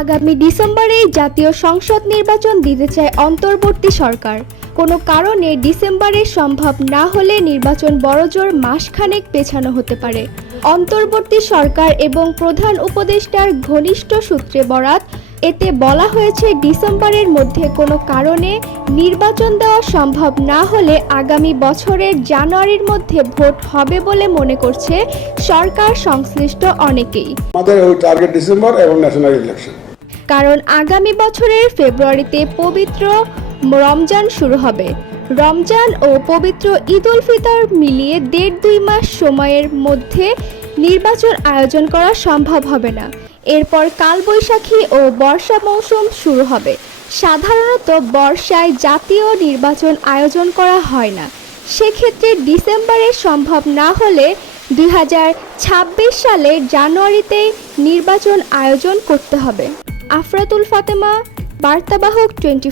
আগামী ডিসেম্বরে জাতীয় সংসদ নির্বাচন দিতে চায় অন্তর্বর্তী সরকার। কোনো কারণে ডিসেম্বরে সম্ভব না হলে নির্বাচন বড়জোর মাসখানেক পেছানো হতে পারে। অন্তর্বর্তী সরকার এবং প্রধান উপদেষ্টার ঘনিষ্ঠ সূত্রে বরাত, এতে বলা হয়েছে ডিসেম্বরের মধ্যে কোনো কারণে নির্বাচন দেওয়া সম্ভব না হলে আগামী বছরের জানুয়ারির মধ্যে ভোট হবে বলে মনে করছে সরকার সংশ্লিষ্ট অনেকেই। আমাদের ওই টার্গেট ডিসেম্বর এবং ন্যাশনাল ইলেকশন কারণ আগামী বছরের ফেব্রুয়ারিতে পবিত্র রমজান শুরু হবে। রমজান ও পবিত্র ঈদ উল ফিতর মিলিয়ে দেড় দুই মাস সময়ের মধ্যে নির্বাচন আয়োজন করা সম্ভব হবে না। এরপর কালবৈশাখী ও বর্ষা মৌসুম শুরু হবে। সাধারণত বর্ষায় জাতীয় নির্বাচন আয়োজন করা হয় না। সেক্ষেত্রে ডিসেম্বরে সম্ভব না হলে দুই সালের জানুয়ারিতেই নির্বাচন আয়োজন করতে হবে। আফরাতুল ফাতেমা বার্তাবাহক টোয়েন্টি